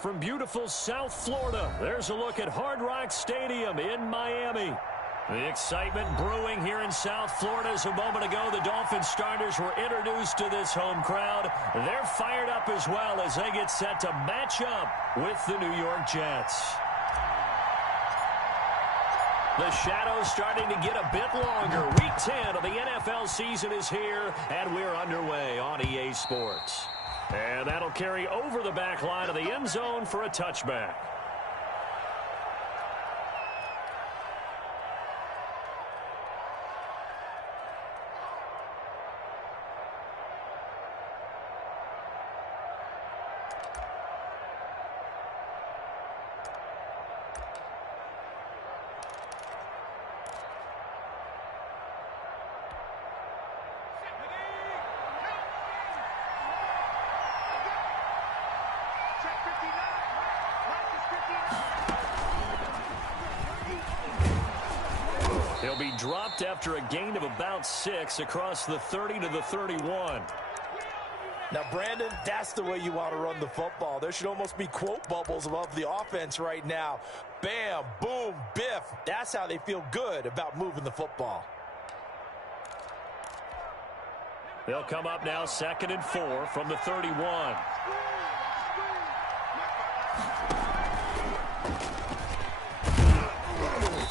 from beautiful South Florida, there's a look at Hard Rock Stadium in Miami. The excitement brewing here in South Florida as a moment ago the Dolphins starters were introduced to this home crowd. They're fired up as well as they get set to match up with the New York Jets. The shadow's starting to get a bit longer. Week 10 of the NFL season is here, and we're underway on EA Sports. And that'll carry over the back line of the end zone for a touchback. He'll be dropped after a gain of about 6 across the 30 to the 31. Now, Brandon, that's the way you want to run the football. There should almost be quote bubbles above the offense right now. Bam, boom, biff. That's how they feel good about moving the football. They'll come up now 2nd and 4 from the 31.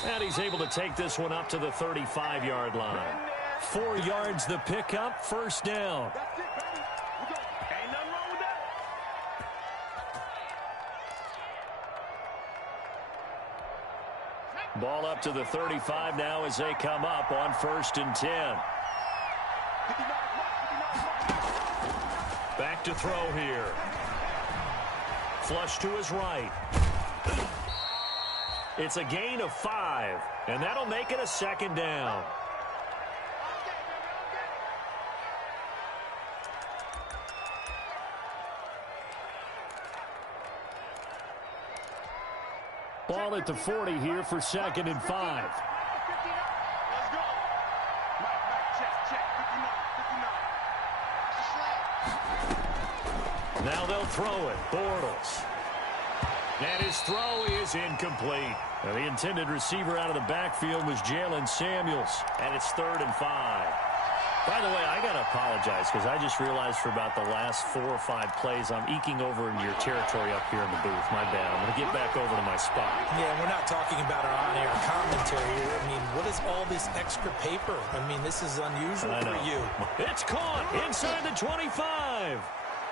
And he's able to take this one up to the 35-yard line. 4 yards the pickup, first down. Ball up to the 35 now as they come up on 1st and 10. Back to throw here. Flush to his right. It's a gain of 5, and that'll make it a 2nd down. Ball at the 40 here for 2nd and 5. Now they'll throw it. Bortles. And his throw is incomplete. Now the intended receiver out of the backfield was Jalen Samuels. And it's 3rd and 5. By the way, I got to apologize because I just realized for about the last 4 or 5 plays I'm eking over into your territory up here in the booth. My bad. I'm going to get back over to my spot. Yeah, we're not talking about our on-air commentary here. I mean, what is all this extra paper? I mean, this is unusual for you. It's caught inside the 25.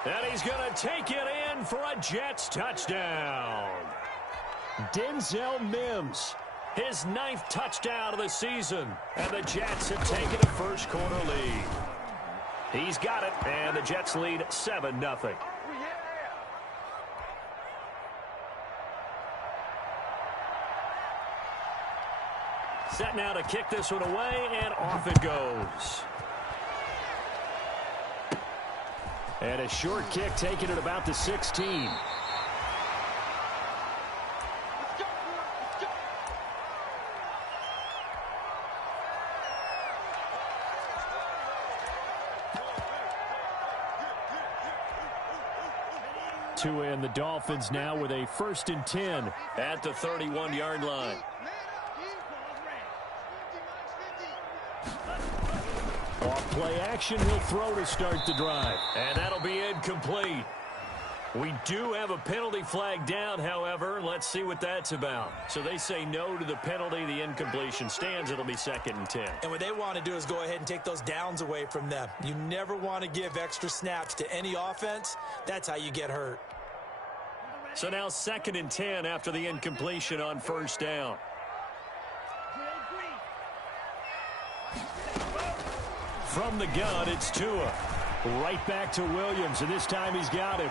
And he's going to take it in for a Jets touchdown. Denzel Mims, his 9th touchdown of the season. And the Jets have taken a first-quarter lead. He's got it, and the Jets lead 7-0. Set now to kick this one away, and off it goes. And a short kick taken at about the 16. To end the Dolphins now with a 1st and 10 at the 31-yard line. Off play action, he'll throw to start the drive. And that'll be incomplete. We do have a penalty flag down, however. Let's see what that's about. So they say no to the penalty. The incompletion stands. It'll be 2nd and 10. And what they want to do is go ahead and take those downs away from them. You never want to give extra snaps to any offense. That's how you get hurt. So now 2nd and 10 after the incompletion on 1st down. From the gun, it's Tua. Right back to Williams, and this time he's got him.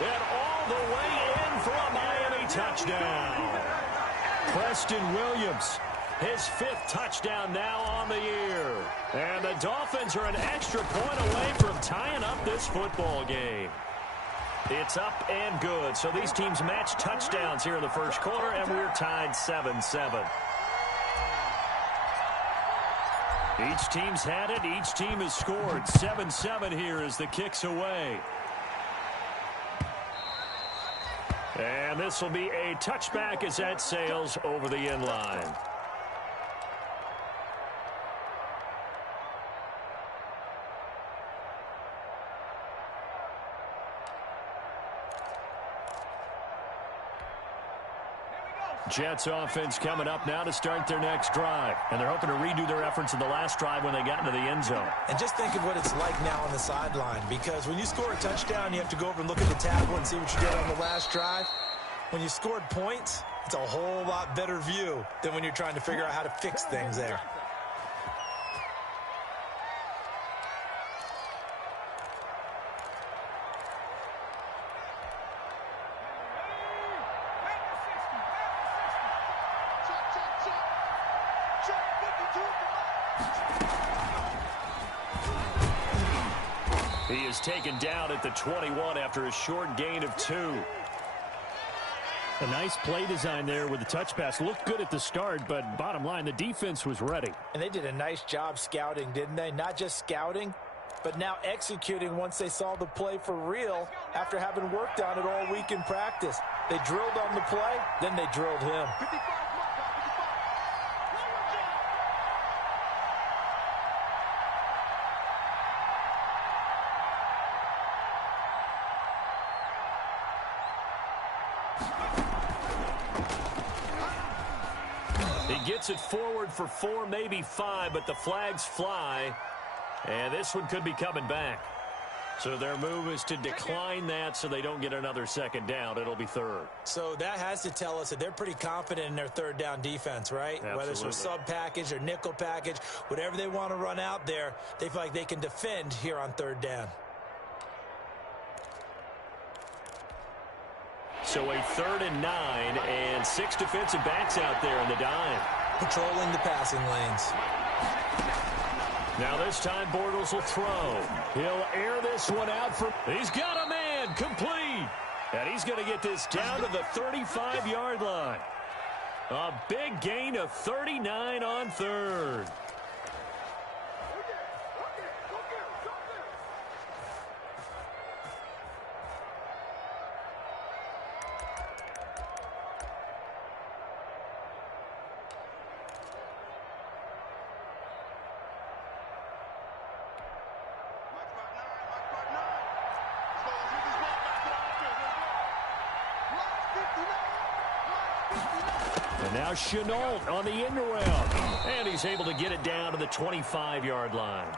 And all the way in for a Miami touchdown. Preston Williams, his 5th touchdown now on the year. And the Dolphins are an extra point away from tying up this football game. It's up and good. So these teams match touchdowns here in the first quarter, and we're tied 7-7. Each team's had it. Each team has scored. 7-7 here as the kick's away. And this will be a touchback as that sails over the end line. Jets offense coming up now to start their next drive. And they're hoping to redo their efforts in the last drive when they got into the end zone. And just think of what it's like now on the sideline, because when you score a touchdown, you have to go over and look at the tablet and see what you did on the last drive. When you scored points, it's a whole lot better view than when you're trying to figure out how to fix things there. He is taken down at the 21 after a short gain of 2. A nice play design there with the touch pass. Looked good at the start, but bottom line, the defense was ready. And they did a nice job scouting, didn't they? Not just scouting, but now executing once they saw the play for real after having worked on it all week in practice. They drilled on the play, then they drilled him. He gets it forward for 4, maybe 5, but the flags fly. And this one could be coming back. So their move is to decline that so they don't get another second down. It'll be 3rd. So that has to tell us that they're pretty confident in their 3rd down defense, right? Absolutely. Whether it's a sub package or nickel package, whatever they want to run out there, they feel like they can defend here on 3rd down. So a 3rd and 9 and 6 defensive backs out there in the dime. Patrolling the passing lanes. Now this time Bortles will throw. He'll air this one out for... He's got a man, complete. And he's going to get this down to the 35-yard line. A big gain of 39 on 3rd. And now Shenault on the end around. And he's able to get it down to the 25-yard line.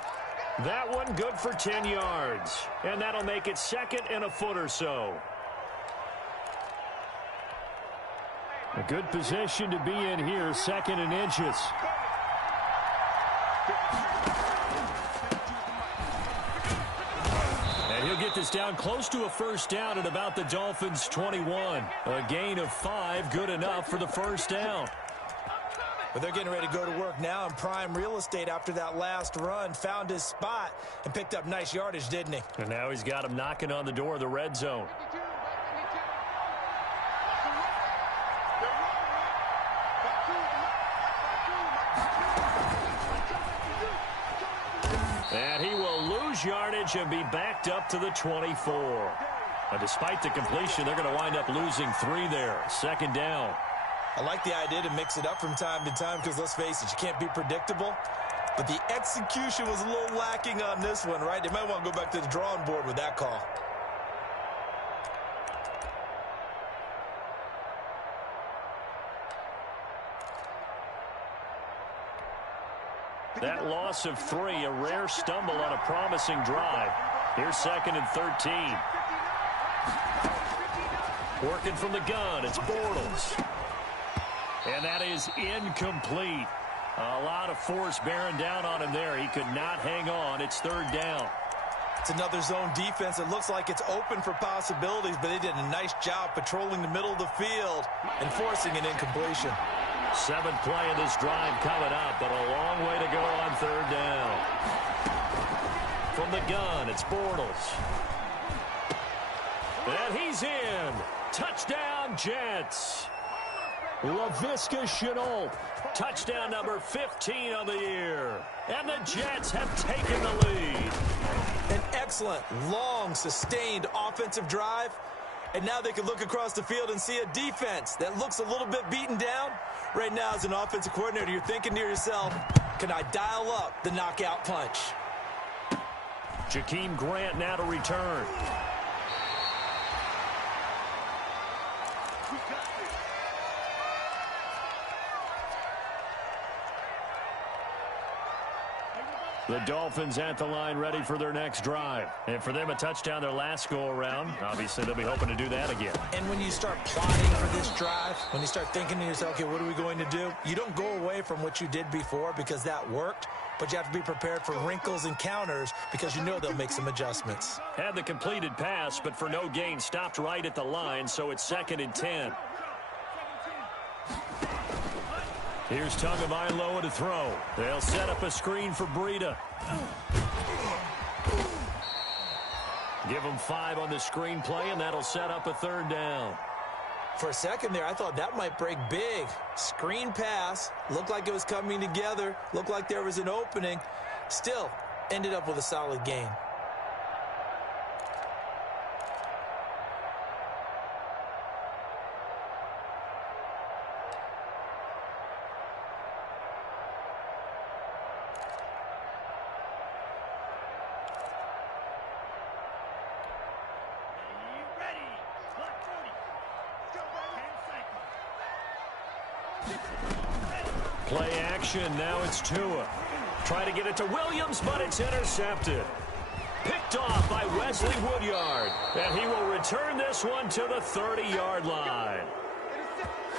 That one good for 10 yards. And that'll make it 2nd and a foot or so. A good position to be in here, 2nd and inches. And he'll get this down close to a 1st down at about the Dolphins' 21. A gain of 5, good enough for the 1st down. But they're getting ready to go to work now in prime real estate after that last run. Found his spot and picked up nice yardage, didn't he? And now he's got him knocking on the door of the red zone. And he will lose yardage and be backed up to the 24. But despite the completion, they're going to wind up losing 3 there. 2nd down. I like the idea to mix it up from time to time because, let's face it, you can't be predictable. But the execution was a little lacking on this one, right? They might want to go back to the drawing board with that call. That loss of 3, a rare stumble on a promising drive. Here's 2nd and 13. Working from the gun, it's Bortles. And that is incomplete. A lot of force bearing down on him there. He could not hang on. It's 3rd down. It's another zone defense. It looks like it's open for possibilities, but they did a nice job patrolling the middle of the field and forcing an incompletion. 7th play of this drive coming up, but a long way to go on 3rd down. From the gun, it's Bortles. And he's in. Touchdown, Jets. Laviska Shenault. Touchdown number 15 on the year. And the Jets have taken the lead. An excellent, long, sustained offensive drive. And now they can look across the field and see a defense that looks a little bit beaten down. Right now, as an offensive coordinator, you're thinking to yourself, can I dial up the knockout punch? Jakeem Grant now to return. The Dolphins at the line ready for their next drive. And for them, a touchdown their last go-around. Obviously, they'll be hoping to do that again. And when you start plotting for this drive, when you start thinking to yourself, okay, what are we going to do? You don't go away from what you did before because that worked, but you have to be prepared for wrinkles and counters because you know they'll make some adjustments. Had the completed pass, but for no gain, stopped right at the line, so it's 2nd and 10. Here's Tagovailoa to throw. They'll set up a screen for Breida. Give him 5 on the screen play, and that'll set up a 3rd down. For a second there, I thought that might break big. Screen pass. Looked like it was coming together. Looked like there was an opening. Still, ended up with a solid gain. Play action. Now it's Tua. Try to get it to Williams, but it's intercepted. Picked off by Wesley Woodyard. And he will return this one to the 30-yard line.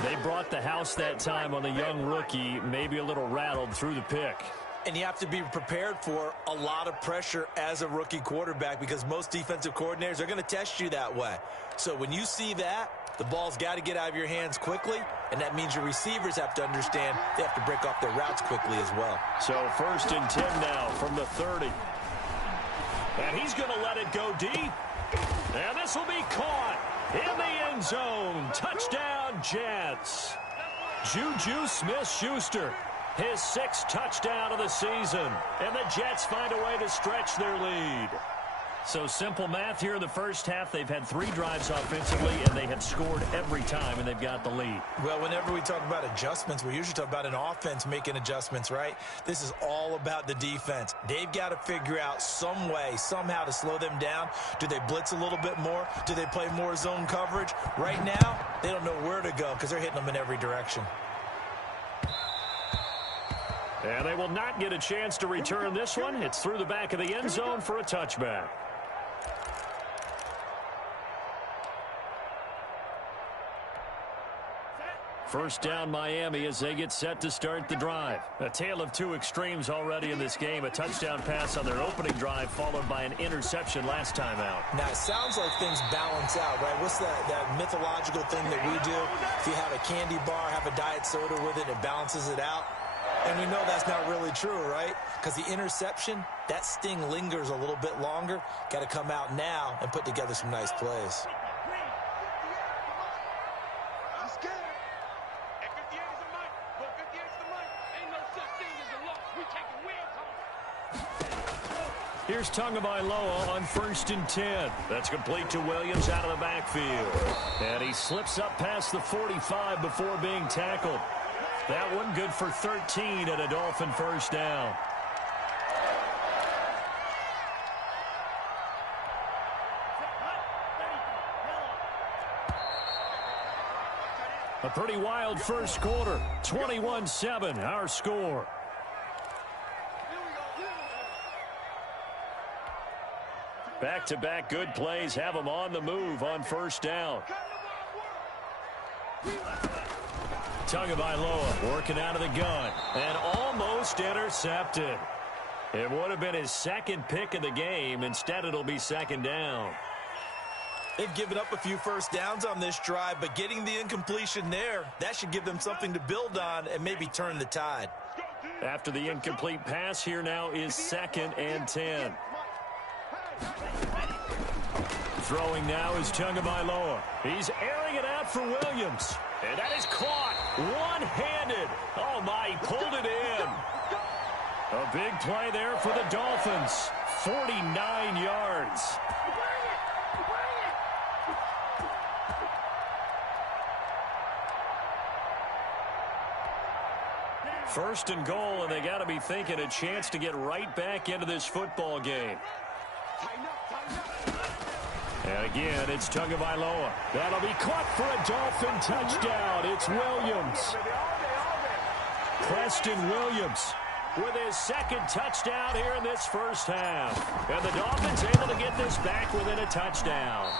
They brought the house that time on the young rookie, maybe a little rattled through the pick. And you have to be prepared for a lot of pressure as a rookie quarterback because most defensive coordinators are going to test you that way. So when you see that, the ball's got to get out of your hands quickly, and that means your receivers have to understand they have to break off their routes quickly as well. So 1st and 10 now from the 30. And he's going to let it go deep. And this will be caught in the end zone. Touchdown, Jets. Juju Smith-Schuster, his 6th touchdown of the season. And the Jets find a way to stretch their lead. So simple math here in the first half. They've had 3 drives offensively, and they have scored every time, and they've got the lead. Well, whenever we talk about adjustments, we usually talk about an offense making adjustments, right? This is all about the defense. They've got to figure out some way, somehow to slow them down. Do they blitz a little bit more? Do they play more zone coverage? Right now, they don't know where to go because they're hitting them in every direction. And they will not get a chance to return this one. It's through the back of the end zone for a touchback. First down, Miami, as they get set to start the drive. A tale of 2 extremes already in this game. A touchdown pass on their opening drive, followed by an interception last time out. Now, it sounds like things balance out, right? What's that mythological thing that we do? If you have a candy bar, have a diet soda with it, it balances it out. And we know that's not really true, right? Because the interception, that sting lingers a little bit longer. Got to come out now and put together some nice plays. Here's Tagovailoa on 1st and 10. That's complete to Williams out of the backfield. And he slips up past the 45 before being tackled. That one good for 13 and a Dolphin first down. A pretty wild first quarter. 21-7, our score. Back-to-back good plays have them on the move on first down. Tagovailoa working out of the gun and almost intercepted. It would have been his 2nd pick of the game. Instead, it'll be 2nd down. They've given up a few first downs on this drive, but getting the incompletion there, that should give them something to build on and maybe turn the tide. After the incomplete pass, here now is 2nd and 10. Throwing now is Tagovailoa. He's airing it out for Williams. And that is caught one-handed. Oh, my, he pulled it in. A big play there for the Dolphins. 49 yards. First and goal, and they got to be thinking a chance to get right back into this football game. And again, it's Tagovailoa. That'll be caught for a Dolphin touchdown. It's Williams. Preston Williams with his second touchdown here in this first half. And the Dolphins able to get this back within a touchdown.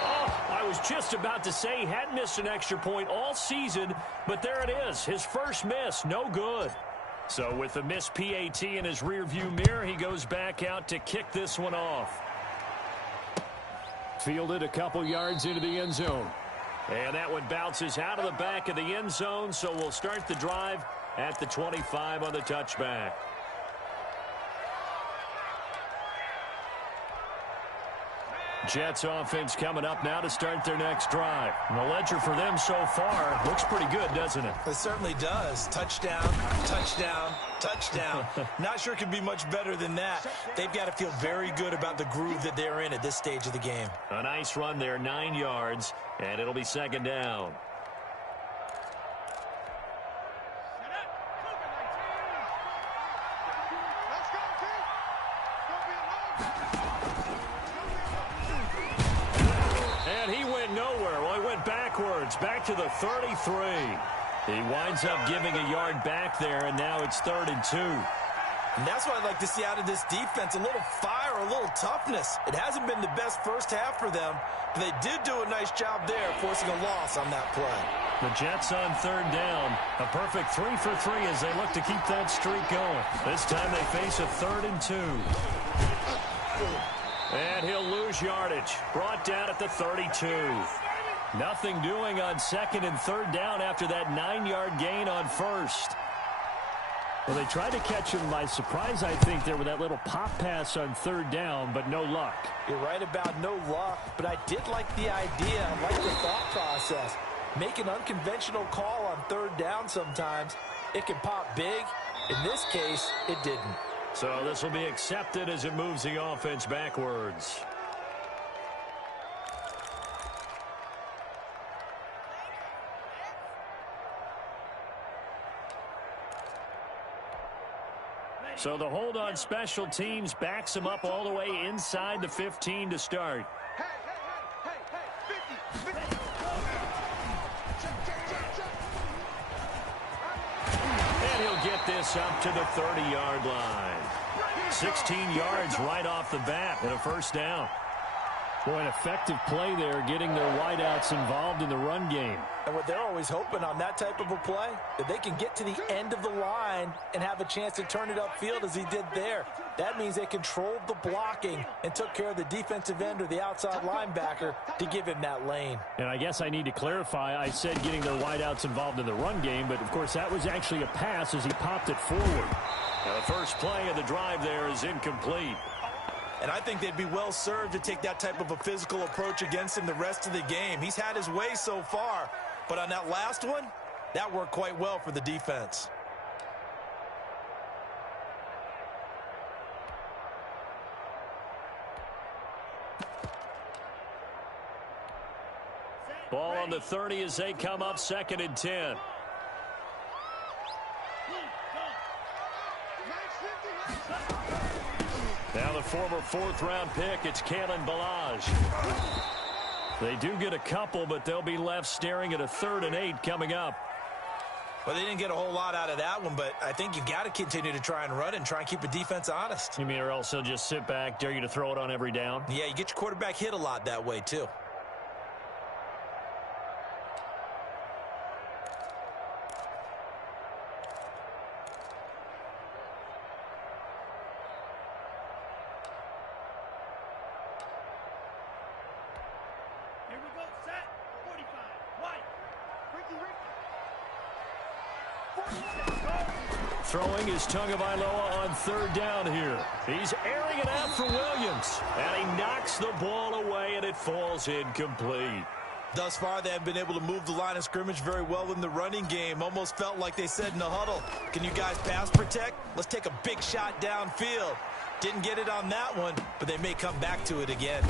Oh, I was just about to say he hadn't missed an extra point all season, but there it is. His first miss, no good. So with the missed PAT in his rearview mirror, he goes back out to kick this one off. Fielded a couple yards into the end zone. And that one bounces out of the back of the end zone, so we'll start the drive at the 25 on the touchback. Jets offense coming up now to start their next drive. And the ledger for them so far looks pretty good, doesn't it? It certainly does. Touchdown, touchdown, touchdown. Not sure it could be much better than that. They've got to feel very good about the groove that they're in at this stage of the game. A nice run there, 9 yards, and it'll be second down. Back to the 33. He winds up giving a yard back there, and now it's 3rd and 2. And that's what I'd like to see out of this defense, a little fire, a little toughness. It hasn't been the best first half for them, but they did do a nice job there, forcing a loss on that play. The Jets on 3rd down. A perfect 3 for 3 as they look to keep that streak going. This time they face a 3rd and 2. And he'll lose yardage. Brought down at the 32. Nothing doing on 2nd and 3rd down after that 9-yard gain on 1st. Well, they tried to catch him by surprise, I think, there with that little pop pass on 3rd down, but no luck. You're right about no luck, but I did like the idea. I like the thought process. Make an unconventional call on 3rd down sometimes. It can pop big. In this case, it didn't. So this will be accepted as it moves the offense backwards. So the hold on special teams backs him up all the way inside the 15 to start. And he'll get this up to the 30-yard line. 16 yards right off the bat and a first down. Boy, an effective play there, getting their wideouts involved in the run game. And what they're always hoping on that type of a play, that they can get to the end of the line and have a chance to turn it upfield as he did there. That means they controlled the blocking and took care of the defensive end or the outside linebacker to give him that lane. And I guess I need to clarify, I said getting their wideouts involved in the run game, but of course that was actually a pass as he popped it forward. Now the first play of the drive there is incomplete. And I think they'd be well served to take that type of a physical approach against him the rest of the game. He's had his way so far, but on that last one, that worked quite well for the defense. Ball on the 30 as they come up 2nd and 10. Now the former 4th-round pick, it's Kalen Ballage. They do get a couple, but they'll be left staring at a 3rd and 8 coming up. Well, they didn't get a whole lot out of that one, but I think you got to continue to try and run and try and keep the defense honest. You mean or else they'll just sit back, dare you to throw it on every down? Yeah, you get your quarterback hit a lot that way, too. Throwing is Tagovailoa on 3rd down here. He's airing it out for Williams. And he knocks the ball away, and it falls incomplete. Thus far, they have been able to move the line of scrimmage very well in the running game. Almost felt like they said in the huddle, can you guys pass protect? Let's take a big shot downfield. Didn't get it on that one, but they may come back to it again.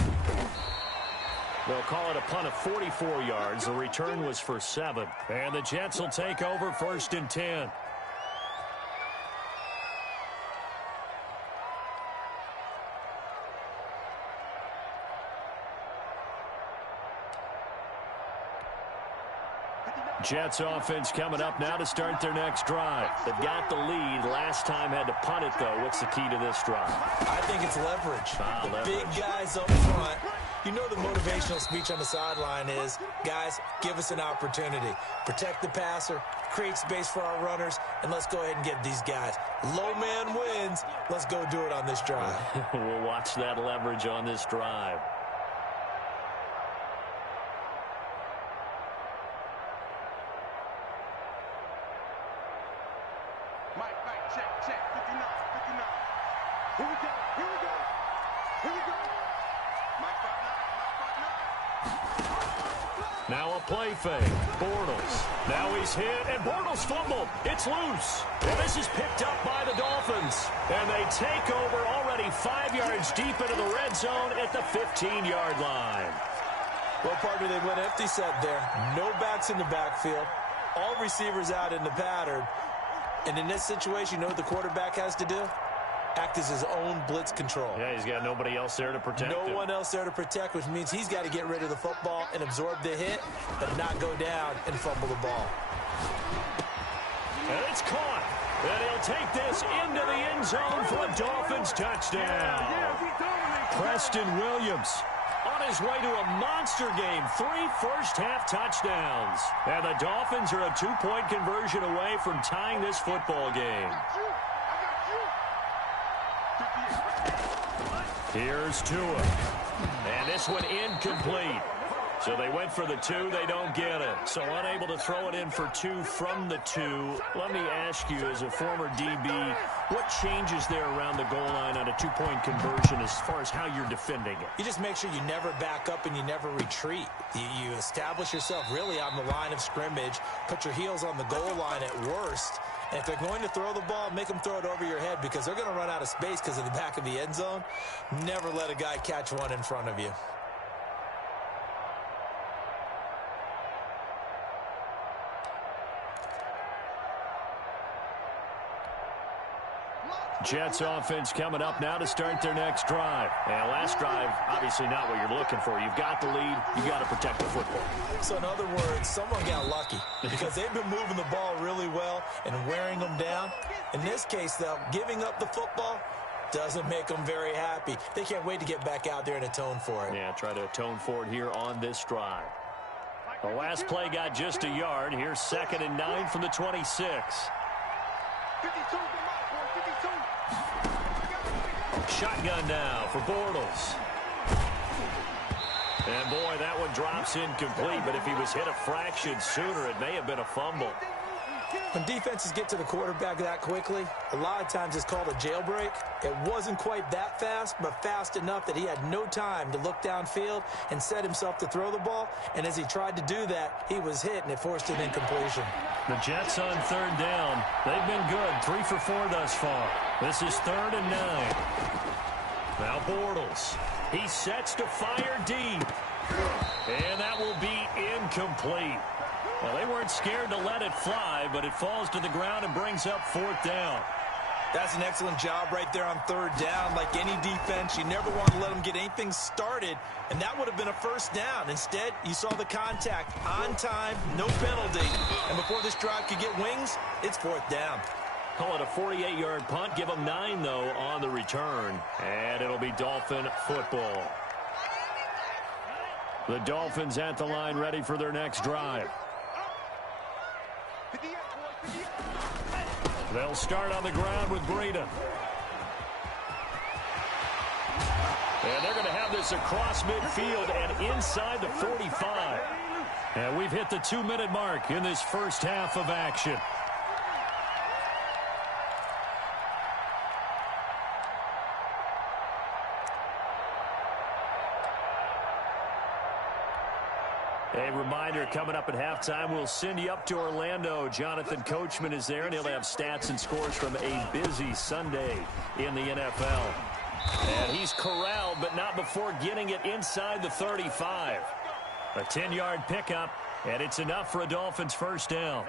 They'll call it a punt of 44 yards. The return was for 7. And the Jets will take over 1st and 10. Jets offense coming up now to start their next drive. They've got the lead. Last time had to punt it, though. What's the key to this drive? I think it's leverage. The leverage. Big guys up front. You know the motivational speech on the sideline is, guys, give us an opportunity. Protect the passer, create space for our runners, and let's go ahead and get these guys. Low man wins. Let's go do it on this drive. We'll watch that leverage on this drive. Check, 59. Here we go. Mike 59. Now a play fake. Bortles. Now he's hit, and Bortles fumbled. It's loose. And this is picked up by the Dolphins. And they take over already 5 yards deep into the red zone at the 15-yard line. Well, partner, they went empty set there. No backs in the backfield. All receivers out in the pattern. And in this situation, you know what the quarterback has to do? Act as his own blitz control. Yeah, he's got nobody else there to protect him. No one else there to protect, which means he's got to get rid of the football and absorb the hit, but not go down and fumble the ball. And it's caught. And he'll take this into the end zone for a Dolphins touchdown. Preston Williams on his way to a monster game. 3 first-half touchdowns. And the Dolphins are a 2-point conversion away from tying this football game. Here's Tua. And this one incomplete. So they went for the 2. They don't get it. So unable to throw it in for 2 from the 2. Let me ask you, as a former DB, what changes there around the goal line on a 2-point conversion as far as how you're defending it? You just make sure you never back up and you never retreat. You establish yourself really on the line of scrimmage, put your heels on the goal line at worst. And if they're going to throw the ball, make them throw it over your head because they're going to run out of space because of the back of the end zone. Never let a guy catch one in front of you. Jets offense coming up now to start their next drive. And last drive, obviously not what you're looking for. You've got the lead. You've got to protect the football. So in other words, someone got lucky because they've been moving the ball really well and wearing them down. In this case, though, giving up the football doesn't make them very happy. They can't wait to get back out there and atone for it. Yeah, try to atone for it here on this drive. The last play got just a yard. Here's 2nd and 9 from the 26. 52. Shotgun now for Bortles. And boy, that one drops incomplete, but if he was hit a fraction sooner, it may have been a fumble. When defenses get to the quarterback that quickly, a lot of times it's called a jailbreak. It wasn't quite that fast, but fast enough that he had no time to look downfield and set himself to throw the ball. And as he tried to do that, he was hit, and it forced an incompletion. The Jets on 3rd down. They've been good, 3 for 4 thus far. This is 3rd and 9. Now Bortles. He sets to fire deep. And that will be incomplete. Well, they weren't scared to let it fly, but it falls to the ground and brings up 4th down. That's an excellent job right there on 3rd down. Like any defense, you never want to let them get anything started, and that would have been a 1st down. Instead, you saw the contact on time, no penalty. And before this drive could get wings, it's 4th down. Call it a 48-yard punt. Give them 9, though, on the return. And it'll be Dolphin football. The Dolphins at the line ready for their next drive. They'll start on the ground with Breida. And they're going to have this across midfield and inside the 45. And we've hit the 2-minute mark in this first half of action. A reminder coming up at halftime, we'll send you up to Orlando. Jonathan Coachman is there, and he'll have stats and scores from a busy Sunday in the NFL. And he's corralled, but not before getting it inside the 35. A 10-yard pickup, and it's enough for a Dolphins first down.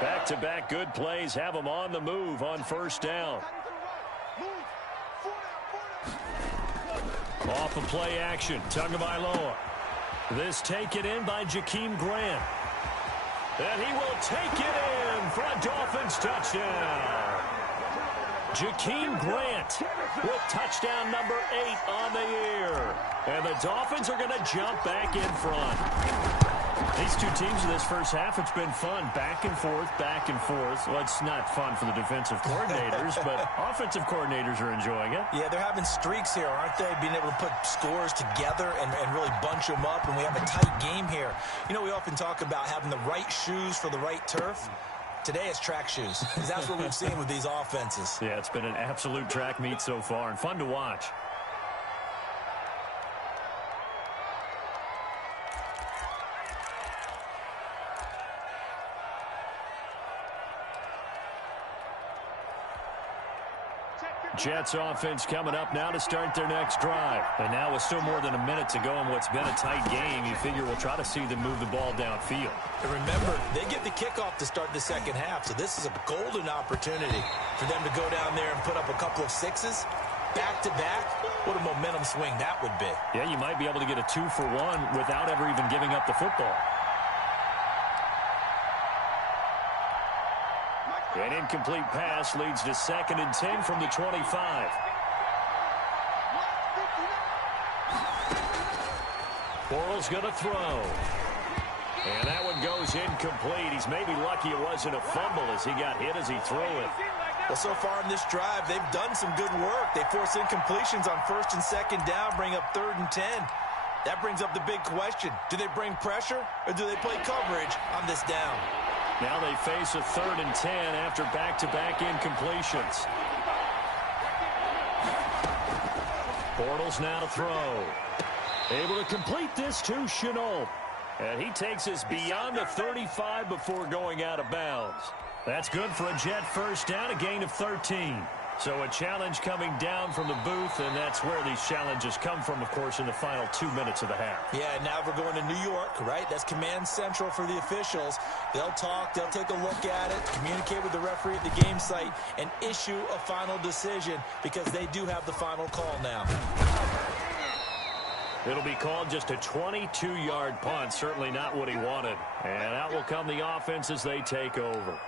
Back-to-back good plays have them on the move on first down. Off of play action, Tagovailoa. This taken in by Jakeem Grant. And he will take it in for a Dolphins touchdown. Jakeem Grant with touchdown number 8 on the year. And the Dolphins are going to jump back in front. These two teams in this first half, it's been fun. Back and forth, back and forth. Well, it's not fun for the defensive coordinators, but offensive coordinators are enjoying it. Yeah, they're having streaks here, aren't they? Being able to put scores together and really bunch them up, and we have a tight game here. You know, we often talk about having the right shoes for the right turf. Today it's track shoes, because that's what we've seen with these offenses. Yeah, it's been an absolute track meet so far, and fun to watch. Jets offense coming up now to start their next drive. And now with still more than a minute to go in what's been a tight game, you figure we'll try to see them move the ball downfield. And remember, they get the kickoff to start the second half, so this is a golden opportunity for them to go down there and put up a couple of sixes. Back-to-back, what a momentum swing that would be. Yeah, you might be able to get a 2-for-1 without ever even giving up the football. An incomplete pass leads to 2nd and 10 from the 25. Bortles going to throw. And that one goes incomplete. He's maybe lucky it wasn't a fumble as he got hit as he threw it. Well, so far in this drive, they've done some good work. They force incompletions on 1st and 2nd down, bring up 3rd and 10. That brings up the big question. Do they bring pressure or do they play coverage on this down? Now they face a 3rd and 10 after back-to-back incompletions. Bortles now to throw. Able to complete this to Shenault. And he takes us beyond the 35 before going out of bounds. That's good for a Jet first down, a gain of 13. So a challenge coming down from the booth, and that's where these challenges come from, of course, in the final 2 minutes of the half. Yeah, now we're going to New York, right? That's command central for the officials. They'll talk, they'll take a look at it, communicate with the referee at the game site, and issue a final decision because they do have the final call now. It'll be called just a 22-yard punt, certainly not what he wanted. And out will come the offense as they take over.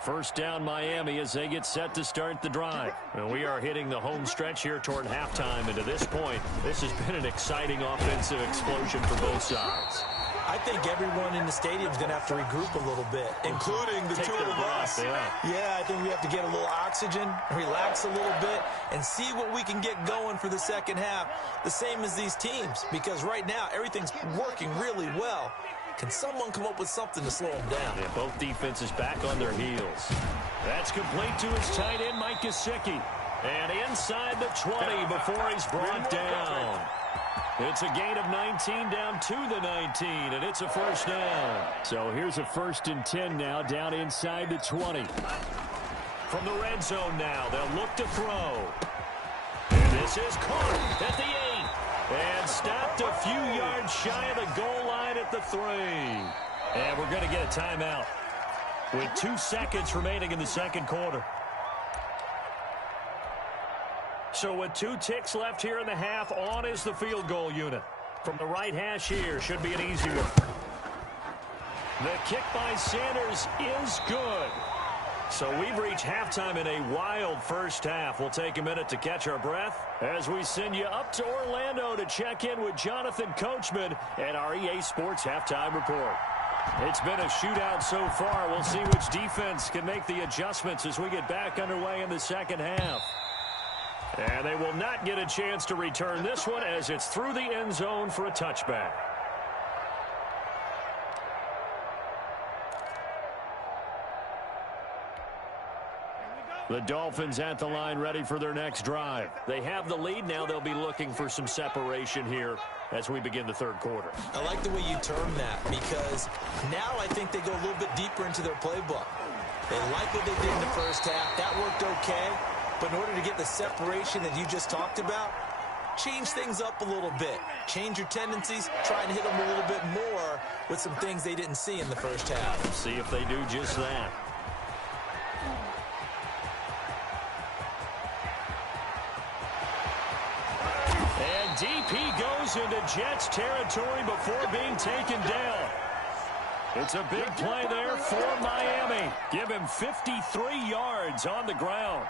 First down Miami as they get set to start the drive. And we are hitting the home stretch here toward halftime. And to this point, this has been an exciting offensive explosion for both sides. I think everyone in the stadium is going to have to regroup a little bit, including the two of us. Yeah, I think we have to get a little oxygen, relax a little bit, and see what we can get going for the second half, the same as these teams, because right now everything's working really well. Can someone come up with something to slow them down? Yeah, both defenses back on their heels. That's complete to his tight end, Mike Gesicki. And inside the 20 before he's brought down. It's a gain of 19 down to the 19, and it's a first down. So here's a 1st and 10 now down inside the 20. From the red zone now, they'll look to throw. And this is caught at the 8. And stopped a few yards shy of the goal line at the 3. And we're going to get a timeout with 2 seconds remaining in the second quarter. So with 2 ticks left here in the half, on is the field goal unit. From the right hash here, should be an easy one. The kick by Sanders is good. So we've reached halftime in a wild first half. We'll take a minute to catch our breath as we send you up to Orlando to check in with Jonathan Coachman and our EA Sports Halftime Report. It's been a shootout so far. We'll see which defense can make the adjustments as we get back underway in the second half. And they will not get a chance to return this one as it's through the end zone for a touchback. The Dolphins at the line ready for their next drive. They have the lead now. They'll be looking for some separation here as we begin the third quarter. I like the way you term that, because now I think they go a little bit deeper into their playbook. They like what they did in the first half. That worked okay. But in order to get the separation that you just talked about, change things up a little bit. Change your tendencies. Try and hit them a little bit more with some things they didn't see in the first half. See if they do just that. And deep he goes into Jets territory before being taken down. It's a big play there for Miami. Give him 53 yards on the ground.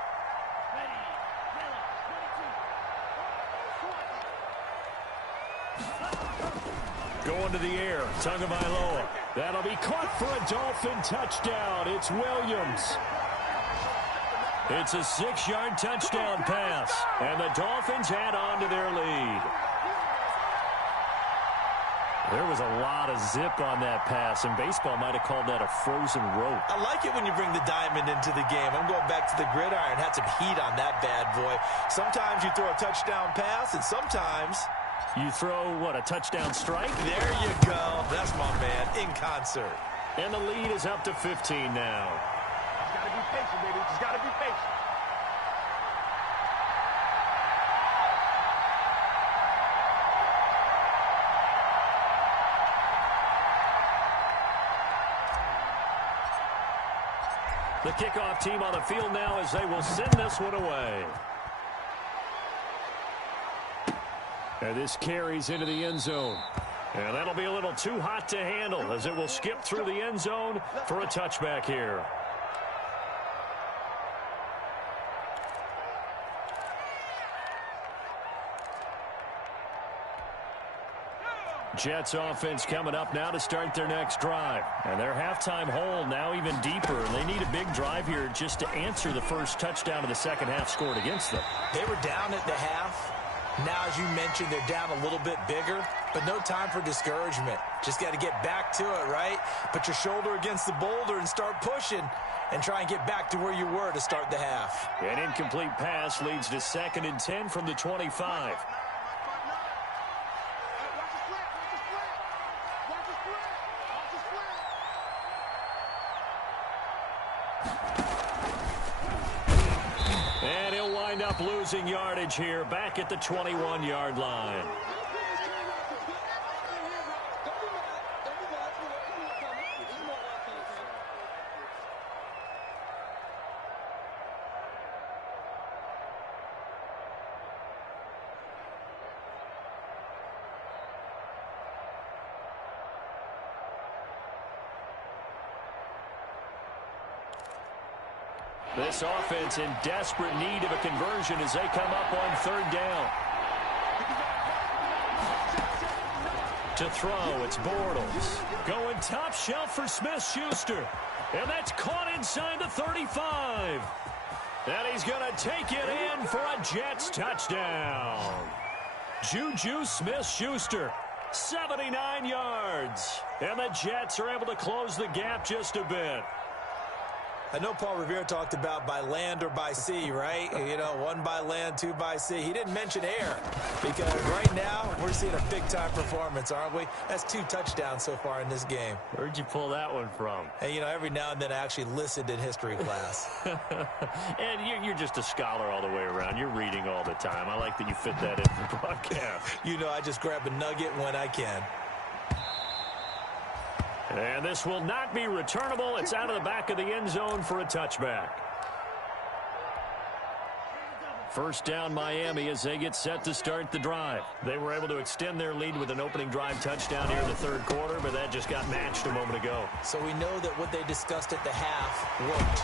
Going to the air, Tagovailoa. That'll be caught for a Dolphin touchdown. It's Williams. It's a 6-yard touchdown pass, and the Dolphins add on to their lead. There was a lot of zip on that pass, and baseball might have called that a frozen rope. I like it when you bring the diamond into the game. I'm going back to the gridiron. Had some heat on that bad boy. Sometimes you throw a touchdown pass, and sometimes you throw, what, a touchdown strike? There you go. That's my man, in concert. And the lead is up to 15 now. Just got to be patient, baby. Just got to be patient. The kickoff team on the field now as they will send this one away. And this carries into the end zone. And that'll be a little too hot to handle as it will skip through the end zone for a touchback here. Jets offense coming up now to start their next drive. And their halftime hole now even deeper. And they need a big drive here just to answer the first touchdown of the second half scored against them. They were down at the half. Now, as you mentioned, they're down a little bit bigger, but no time for discouragement. Just got to get back to it, right? Put your shoulder against the boulder and start pushing and try and get back to where you were to start the half. An incomplete pass leads to 2nd and 10 from the 25. And he'll wind up losing yardage here back at the 21-yard line. This offense in desperate need of a conversion as they come up on 3rd down. To throw, it's Bortles. Going top shelf for Smith-Schuster. And that's caught inside the 35. And he's going to take it in for a Jets touchdown. Juju Smith-Schuster, 79 yards. And the Jets are able to close the gap just a bit. I know Paul Revere talked about by land or by sea, right? You know, 1 by land, 2 by sea. He didn't mention air because right now we're seeing a big-time performance, aren't we? That's 2 touchdowns so far in this game. Where'd you pull that one from? And, you know, every now and then I actually listened in history class. And you're just a scholar all the way around. You're reading all the time. I like that you fit that into the broadcast. You know, I just grab a nugget when I can. And this will not be returnable. It's out of the back of the end zone for a touchback. First down Miami as they get set to start the drive. They were able to extend their lead with an opening drive touchdown here in the 3rd quarter, but that just got matched a moment ago. So we know that what they discussed at the half worked.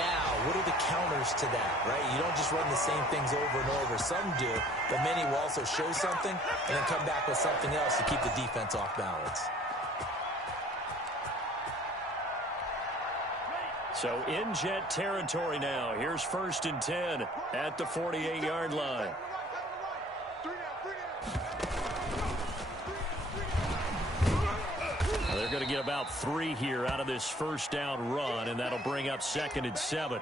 Now, what are the counters to that, right? You don't just run the same things over and over. Some do, but many will also show something and then come back with something else to keep the defense off balance. So in Jet territory now. Here's 1st and 10 at the 48-yard line. They're going to get about 3 here out of this first down run, and that'll bring up 2nd and 7.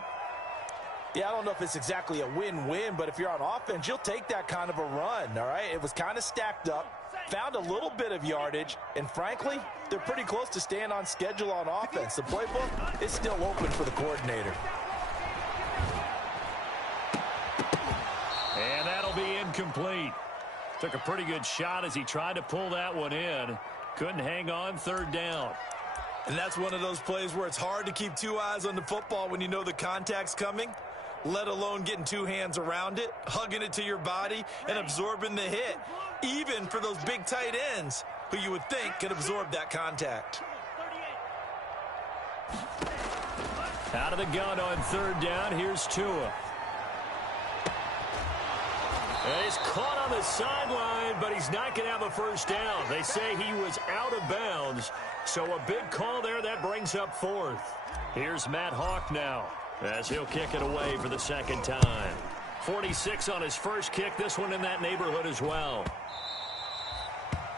Yeah, I don't know if it's exactly a win-win, but if you're on offense, you'll take that kind of a run, all right? It was kind of stacked up. found a little bit of yardage, and frankly, they're pretty close to staying on schedule on offense. The playbook is still open for the coordinator. And that'll be incomplete. Took a pretty good shot as he tried to pull that one in. Couldn't hang on, third down. And that's one of those plays where it's hard to keep two eyes on the football when you know the contact's coming, let alone getting two hands around it, hugging it to your body, and absorbing the hit, even for those big tight ends who you would think could absorb that contact. Out of the gun on third down, here's Tua. And he's caught on the sideline, but he's not going to have a first down. They say he was out of bounds, so a big call there. That brings up fourth. Here's Matt Hawk now as he'll kick it away for the second time. 46 on his first kick, this one in that neighborhood as well.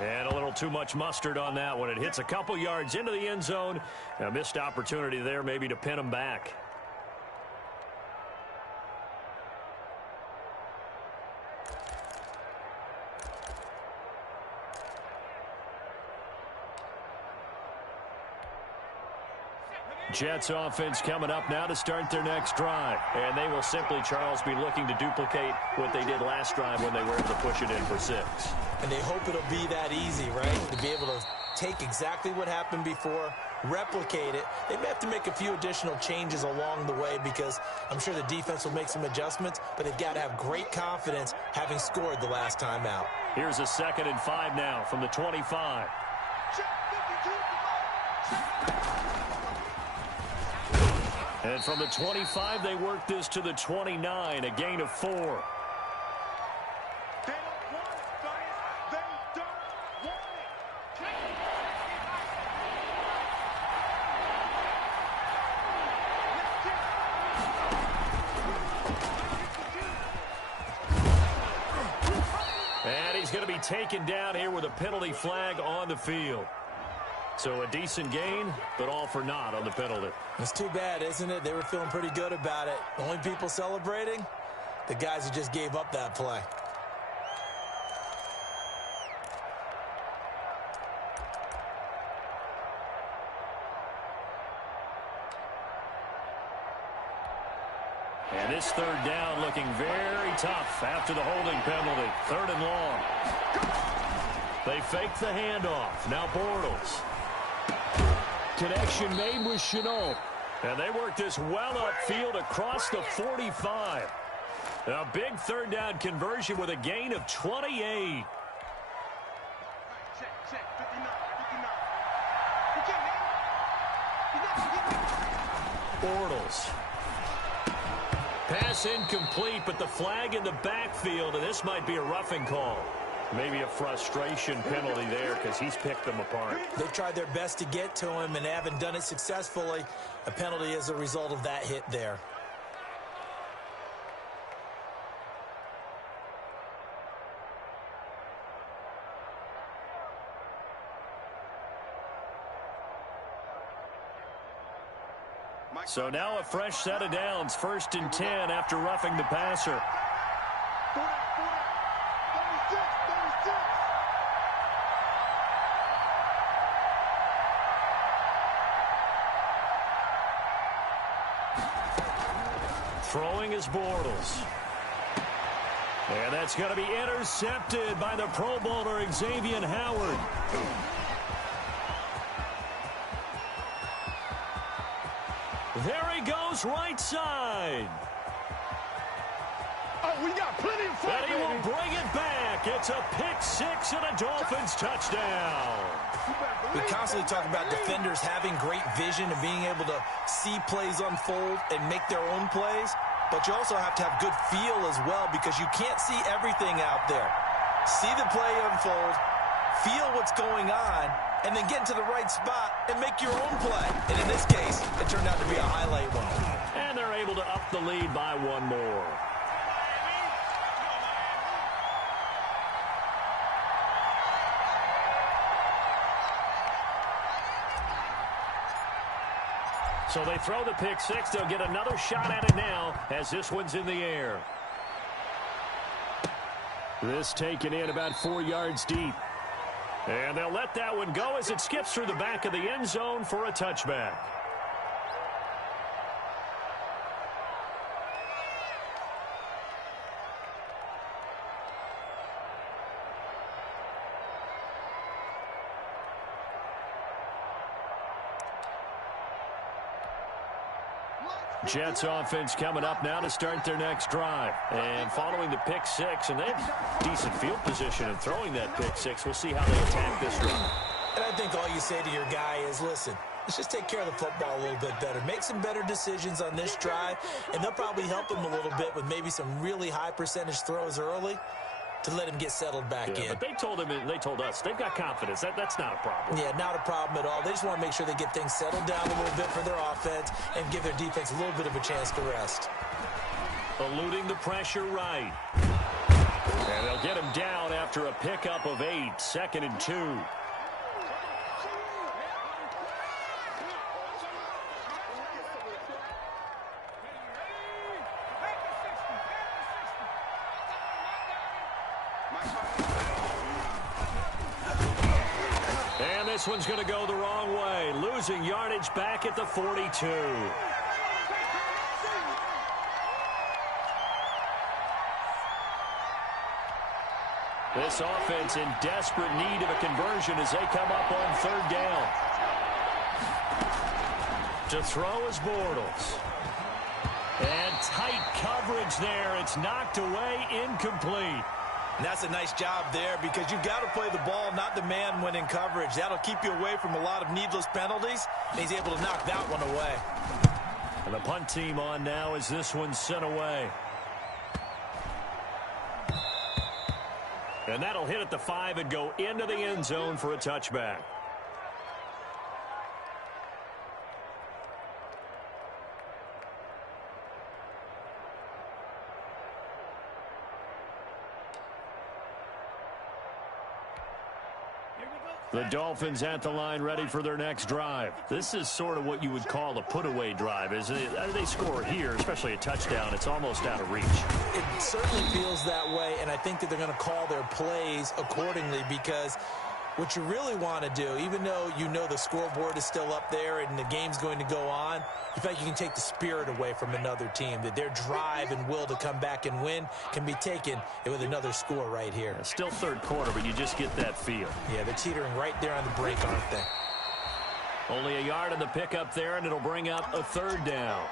And a little too much mustard on that one. It hits a couple yards into the end zone. A missed opportunity there maybe to pin him back. Jets offense coming up now to start their next drive. And they will simply, Charles, be looking to duplicate what they did last drive when they were able to push it in for 6. And they hope it'll be that easy, right? To be able to take exactly what happened before, replicate it. They may have to make a few additional changes along the way because I'm sure the defense will make some adjustments, but they've got to have great confidence having scored the last time out. Here's a 2nd and 5 now from the 25. And from the 25, they work this to the 29, a gain of 4. They don't want it, They don't want it. And he's going to be taken down here with a penalty flag on the field. So a decent gain, but all for naught on the penalty. It's too bad, isn't it? They were feeling pretty good about it. The only people celebrating, the guys who just gave up that play. And this third down looking very tough after the holding penalty. 3rd and long. They fake the handoff. Now Bortles. Connection made with Shenault. And they work this well upfield across the 45. A big third down conversion with a gain of 28. Check, 59. Bortles. Pass incomplete, but the flag in the backfield, and this might be a roughing call. Maybe a frustration penalty there because he's picked them apart. They tried their best to get to him and haven't done it successfully. A penalty as a result of that hit there. So now a fresh set of downs, 1st and 10 after roughing the passer. Throwing is Bortles. And that's going to be intercepted by the Pro Bowler Xavier Howard. There he goes, right side. Oh, we got plenty of fun, And he will bring it back. It's a pick-6 and a Dolphins touchdown. We constantly talk about defenders having great vision and being able to see plays unfold and make their own plays, but you also have to have good feel as well because you can't see everything out there. See the play unfold, feel what's going on, and then get into the right spot and make your own play. And in this case, it turned out to be a highlight one. And they're able to up the lead by one more. So they throw the pick-6. They'll get another shot at it now as this one's in the air. This taken in about 4 yards deep. And they'll let that one go as it skips through the back of the end zone for a touchback. Jets offense coming up now to start their next drive. And following the pick six, and they have decent field position in throwing that pick six. We'll see how they attack this one. And I think all you say to your guy is, listen, let's just take care of the football a little bit better. Make some better decisions on this drive, and they'll probably help him a little bit with maybe some really high percentage throws early to let him get settled back in. But they told him, and they told us, they've got confidence. That's not a problem. Yeah, not a problem at all. They just want to make sure they get things settled down a little bit for their offense and give their defense a little bit of a chance to rest. Eluding the pressure right. And they'll get him down after a pickup of 8, 2nd and 2. And this one's going to go the wrong way, losing yardage back at the 42. This offense in desperate need of a conversion as they come up on 3rd down. To throw is Bortles. And tight coverage there. It's knocked away, incomplete. And that's a nice job there because you've got to play the ball, not the man when in coverage. That'll keep you away from a lot of needless penalties, and he's able to knock that one away. And the punt team on now as this one's sent away. And that'll hit at the 5 and go into the end zone for a touchback. The Dolphins at the line ready for their next drive. This is sort of what you would call a put-away drive, isn't it? They score here, especially a touchdown. It's almost out of reach. It certainly feels that way, and I think that they're going to call their plays accordingly because what you really want to do, even though you know the scoreboard is still up there and the game's going to go on, you feel like you can take the spirit away from another team, that their drive and will to come back and win can be taken with another score right here. Yeah, still 3rd quarter, but you just get that feel. Yeah, they're teetering right there on the brink, aren't they? Only a yard in the pickup there, and it'll bring up a 3rd down.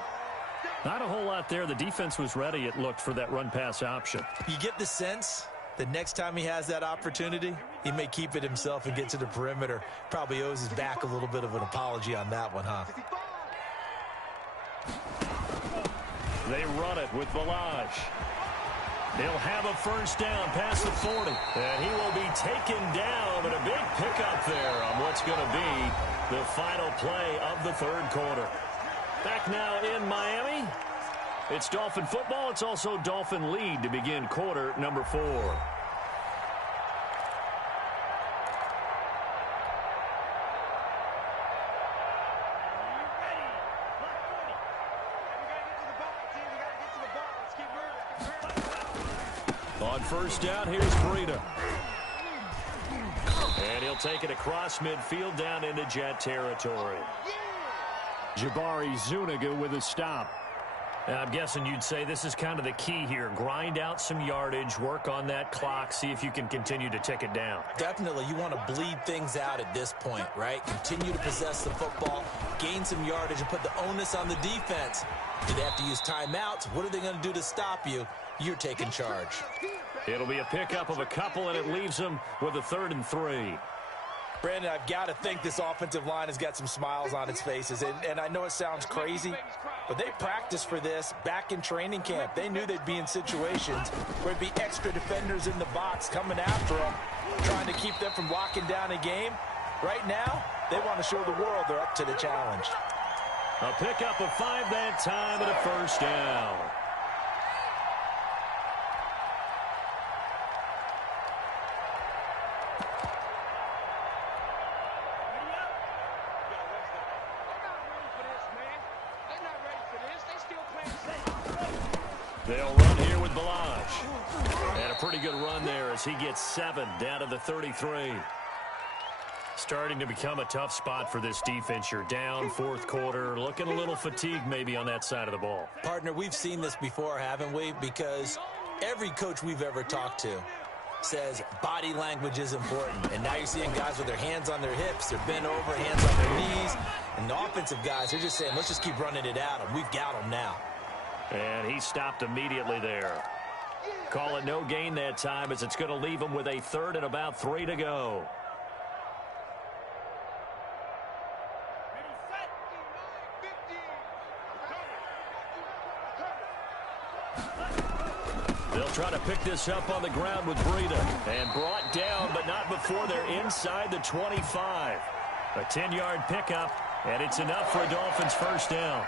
Not a whole lot there. The defense was ready, it looked, for that run-pass option. You get the sense the next time he has that opportunity, he may keep it himself and get to the perimeter. Probably owes his back a little bit of an apology on that one, huh? They run it with Balaj. He'll have a 1st down past the 40. And he will be taken down, but a big pickup there on what's going to be the final play of the 3rd quarter. Back now in Miami. It's Dolphin football. It's also Dolphin lead to begin quarter number 4. On 1st down, here's Breida. And he'll take it across midfield down into Jet territory. Jabari Zuniga with a stop. I'm guessing you'd say this is kind of the key here. Grind out some yardage, work on that clock, see if you can continue to tick it down. Definitely. You want to bleed things out at this point, right? Continue to possess the football, gain some yardage, and put the onus on the defense. Do they have to use timeouts? What are they going to do to stop you? You're taking charge. It'll be a pickup of a couple, and it leaves them with a 3rd and 3. Brandon, I've got to think this offensive line has got some smiles on its faces. And I know it sounds crazy, but they practiced for this back in training camp. They knew they'd be in situations where it'd be extra defenders in the box coming after them, trying to keep them from locking down a game. Right now, they want to show the world they're up to the challenge. A pickup of 5 that time and a 1st down. They'll run here with Balaj. And a pretty good run there as he gets 7 down to the 33. starting to become a tough spot for this defense. You're down fourth quarter, looking a little fatigued maybe on that side of the ball. Partner, we've seen this before, haven't we? Because every coach we've ever talked to says body language is important. And now you're seeing guys with their hands on their hips, they're bent over, hands on their knees. And the offensive guys, they're just saying, let's just keep running it at them. We've got them now. And he stopped immediately there. Call it no gain that time as it's going to leave him with a third and about 3 to go. They'll try to pick this up on the ground with Breida. And brought down, but not before they're inside the 25. A 10-yard pickup, and it's enough for a Dolphins first down.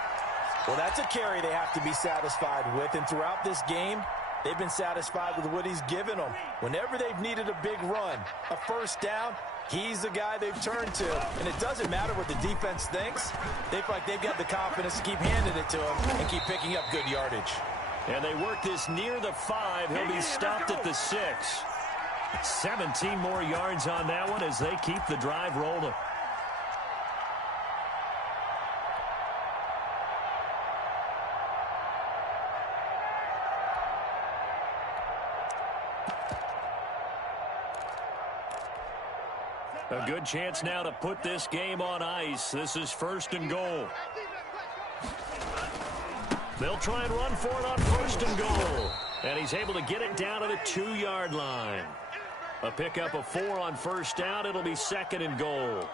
Well, that's a carry they have to be satisfied with. And throughout this game, they've been satisfied with what he's given them. Whenever they've needed a big run, a first down, he's the guy they've turned to. And it doesn't matter what the defense thinks. They feel like they've got the confidence to keep handing it to him and keep picking up good yardage. And they work this near the 5. He'll be stopped at the 6. 17 more yards on that one as they keep the drive rolling. A good chance now to put this game on ice. This is first and goal. They'll try and run for it on first and goal. And he's able to get it down to the 2-yard line. A pickup of 4 on first down. It'll be second and goal.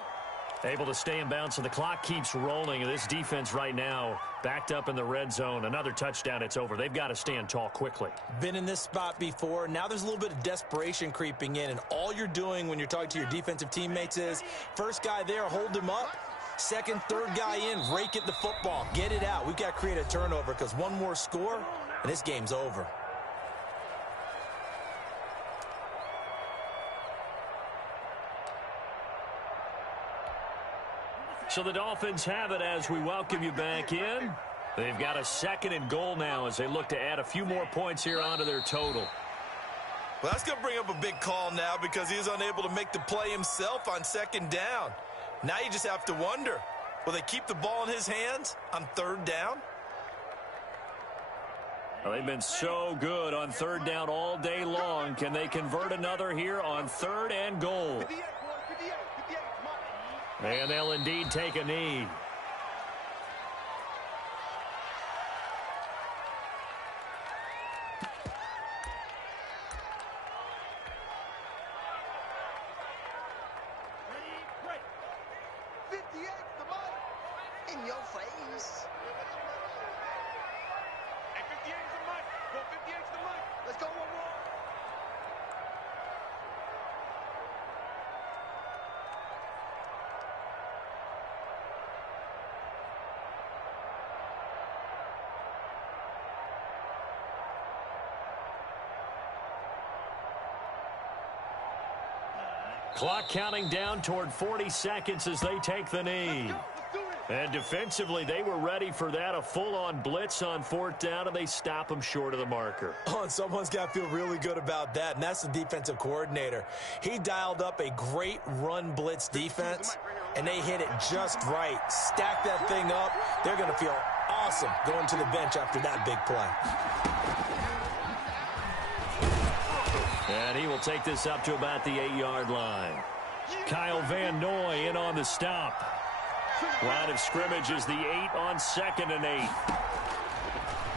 Able to stay in bounds, so the clock keeps rolling. And this defense right now backed up in the red zone. Another touchdown, it's over. They've got to stand tall quickly. Been in this spot before. Now there's a little bit of desperation creeping in. And all you're doing when you're talking to your defensive teammates is, first guy there, hold him up. Second, third guy in, rake at the football. Get it out. We've got to create a turnover because one more score, and this game's over. So the Dolphins have it as we welcome you back in. They've got a second and goal now as they look to add a few more points here onto their total. Well, that's going to bring up a big call now because he's unable to make the play himself on second down. Now you just have to wonder, will they keep the ball in his hands on third down? Well, they've been so good on third down all day long. Can they convert another here on third and goal? And they'll indeed take a knee. In your face. Hey, 58's the money. Go 58's the money. Let's go one more. Clock counting down toward 40 seconds as they take the knee. And defensively, they were ready for that. A full-on blitz on fourth down, and they stop them short of the marker. Oh, and someone's got to feel really good about that, and that's the defensive coordinator. He dialed up a great run blitz defense, and they hit it just right. Stack that thing up. They're going to feel awesome going to the bench after that big play. And he will take this up to about the 8-yard line. Kyle Van Noy in on the stop. Line of scrimmage is the 8 on second and 8.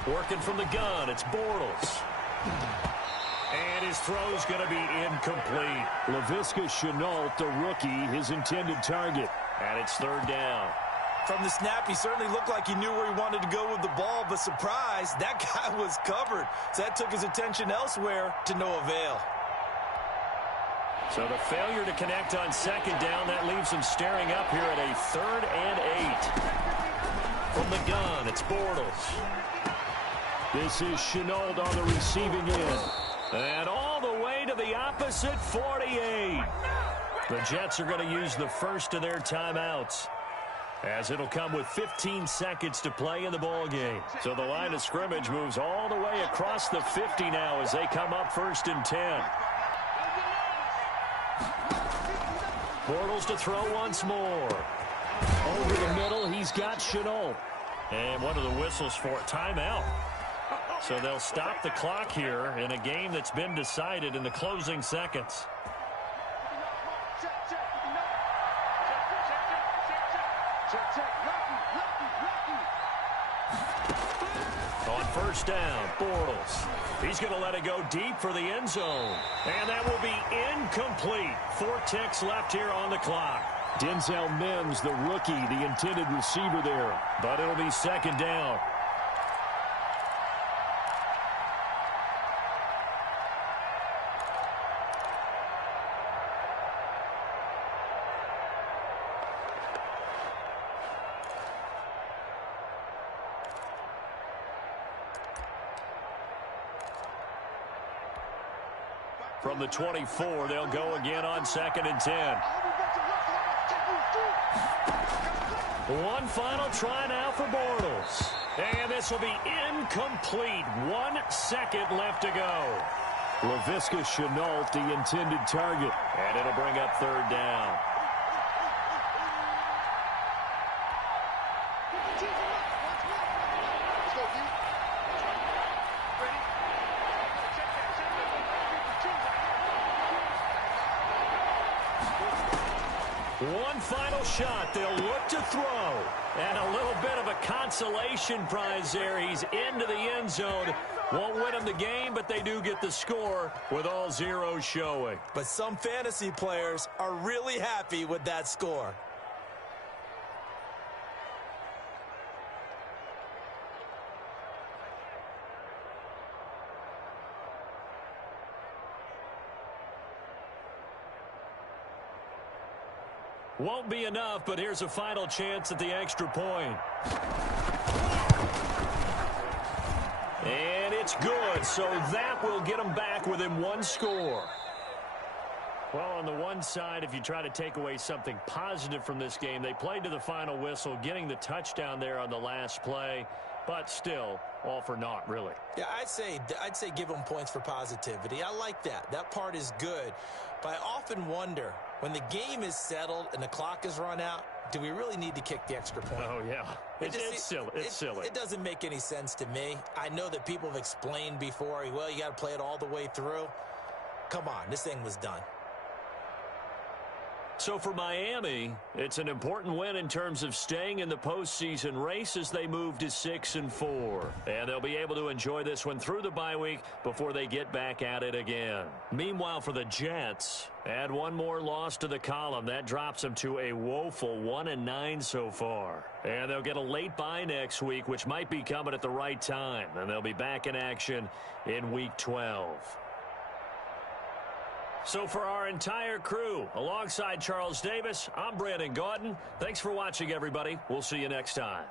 Working from the gun, it's Bortles. And his throw's going to be incomplete. Laviska Shenault, the rookie, his intended target. And it's third down. From the snap, he certainly looked like he knew where he wanted to go with the ball, but surprise, that guy was covered. So that took his attention elsewhere to no avail. So the failure to connect on second down, that leaves him staring up here at a third and 8. From the gun, it's Bortles. This is Shenault on the receiving end. And all the way to the opposite 48. The Jets are going to use the first of their timeouts, as it'll come with 15 seconds to play in the ball game. So the line of scrimmage moves all the way across the 50 now as they come up first and 10. Bortles to throw once more. Over the middle, he's got Shenault. And what are the whistles for? Timeout. So they'll stop the clock here in a game that's been decided in the closing seconds. On first down, Bortles. He's going to let it go deep for the end zone. And that will be incomplete. 4 ticks left here on the clock. Denzel Mims, the rookie, the intended receiver there. But it'll be second down. From the 24, they'll go again on 2nd and 10. One final try now for Bortles. And this will be incomplete. 1 second left to go. Laviska Shenault, the intended target. And it'll bring up 3rd down. One final shot. They'll look to throw. And a little bit of a consolation prize there. He's into the end zone. Won't win them the game, but they do get the score with all zeros showing. But some fantasy players are really happy with that score. Won't be enough, but here's a final chance at the extra point. And it's good, so that will get them back within 1 score. Well, on the one side, if you try to take away something positive from this game, they played to the final whistle, getting the touchdown there on the last play, but still, all for naught, really. Yeah, I'd say give them points for positivity. I like that. That part is good. But I often wonder, when the game is settled and the clock is run out, do we really need to kick the extra point? Oh, yeah. It's silly. It's silly. It doesn't make any sense to me. I know that people have explained before, well, you got to play it all the way through. Come on, this thing was done. So for Miami, it's an important win in terms of staying in the postseason race as they move to 6-4. And they'll be able to enjoy this one through the bye week before they get back at it again. Meanwhile, for the Jets, add one more loss to the column. That drops them to a woeful 1-9 so far. And they'll get a late bye next week, which might be coming at the right time. And they'll be back in action in Week 12. So for our entire crew, alongside Charles Davis, I'm Brandon Gaudin. Thanks for watching, everybody. We'll see you next time.